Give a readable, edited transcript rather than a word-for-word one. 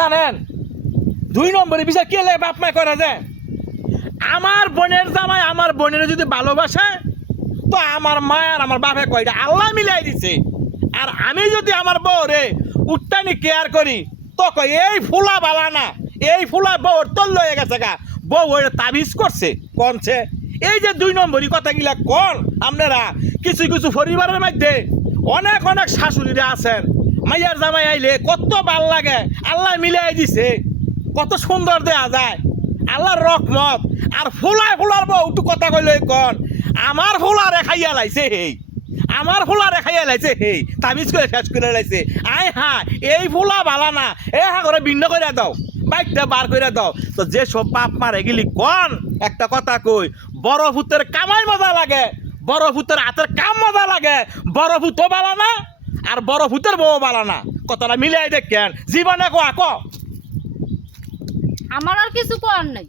জানেন 2 নম্বরে বিষয় কে লে বাপ মায় করে যায় আমার বোনের জামাই আমার বোনের যদি ভালোবাসে তো আমার মা আর আমার বাপে কয়টা আল্লাহ মিলাই দিছে আর আমি যদি আমার বউরে উত্তানি কেয়ার করি তো কই এই ফুলা বালা না এই ফুলা বউর তল লয়ে গেছে গা বউ ওই তাবিজ করছে কোনছে এই যে 2 নম্বরই কথাগুলা কোন আপনারা কিছু কিছু পরিবারের মধ্যে অনেক অনেক শাশুড়িরা আছেন মাইয়ার জামাই আইলে কত ভাল লাগে আল্লাহ মিলাই দিছে কত সুন্দর দেয়া যায় আল্লাহর রহমত আর ফুলার বউ একটু কথা কইলে কোন আমার ফুলারে খাইয়া লাইছে হেই আমার ফুলারে খাইয়া লাইছে হেই তাবিজ করে শেষ করে লাইছে আয় হ্যাঁ এই ফুলা বালা না এ হা করে ভিন্ন করে দাও বাইকটা বার করে দাও তো যে সব বাপ মারে গেলি কোন একটা কথা কই বড় ভূতের কামাই মজা লাগে বড় ভূতের হাতের কাম মজা লাগে বড় ভূতও বালা না আর বড় ভূতের বউ বালা না কথাটা মিলাই দেখেন জীবনে কো আমার আর কিছু করার নাই।